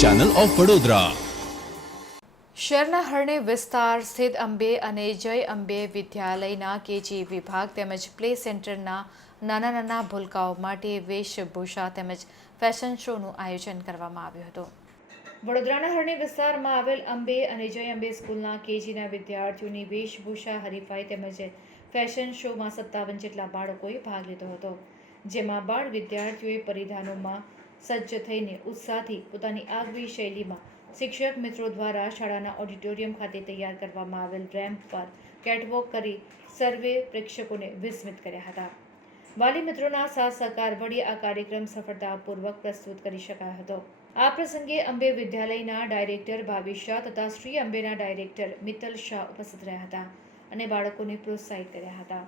Channel of Vadodara. શહેરના હરણી વિસ્તાર સ્થિત અંબે અને જય અંબે વિદ્યાલયના કેજી વિભાગ તેમજ પ્લે સેન્ટરના નાના ભૂલકાઓ માટે વેશભૂષા તેમજ ફેશન શોનું આયોજન કરવામાં આવ્યું હતું. વડોદરાના હરણી વિસ્તારમાં આવેલ અંબે અને જય અંબે સ્કૂલના કેજીના વિદ્યાર્થીઓની વેશભૂષા હરીફાઈ તેમજ ફેશન શોમાં 57 જેટલા બાળકોએ ભાગ લીધો હતો. જેમાં બાળ વિદ્યાર્થીઓએ પરિધાનોમાં સજ્જ થઈને ઉત્સાહથી પોતાની આગવી શૈલીમાં શિક્ષક મિત્રો દ્વારા શાળાના ઓડિટોરિયમ ખાતે તૈયાર કરવામાં આવેલ રેમ્પ પર કેટવોક કરી સર્વે પ્રેક્ષકોને વિસ્મિત કર્યા હતા. વાલી મિત્રોના સાથ સહકાર વડે આ કાર્યક્રમ સફળતાપૂર્વક પ્રસ્તુત કરી શકાયો હતો. આ પ્રસંગે અંબે વિદ્યાલયના ડાયરેક્ટર ભાવિશ શાહ તથા શ્રી અંબેના ડાયરેક્ટર મિત્તલ શાહ ઉપસ્થિત રહ્યા હતા અને બાળકોને પ્રોત્સાહિત કર્યા હતા.